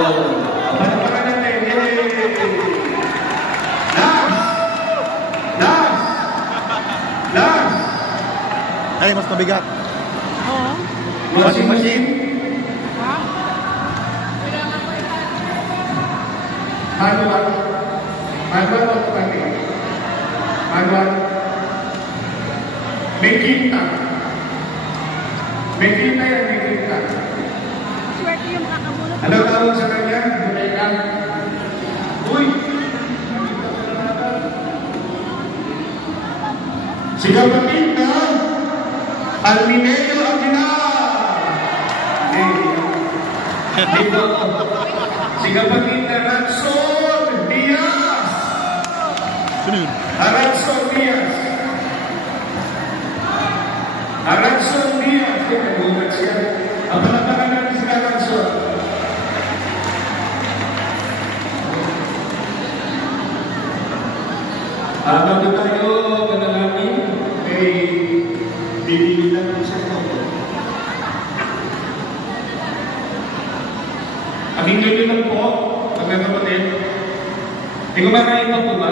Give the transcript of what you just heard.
Panapakan natin. Last! Ay, mas mabigat. Oo. Washing machine. Ha? Manual. Manual o automatic? Manual. May kita. May kita yan, may kita. Swerte yung makakabulot. Ano tawag sa kanya? Bodega. Uy! Sigaw na kita! Almineo Aguilar! Dito. Sigaw na kita, Ranson Diaz! Ranson Diaz! Ranson Diaz! Nagulat siya. Ang palapakan natin si Ranson. Bago tayo manalangin, may bibilitan po sa ito. Ang hindi lang po, mga kapatid, hindi ko marahin pa po ba?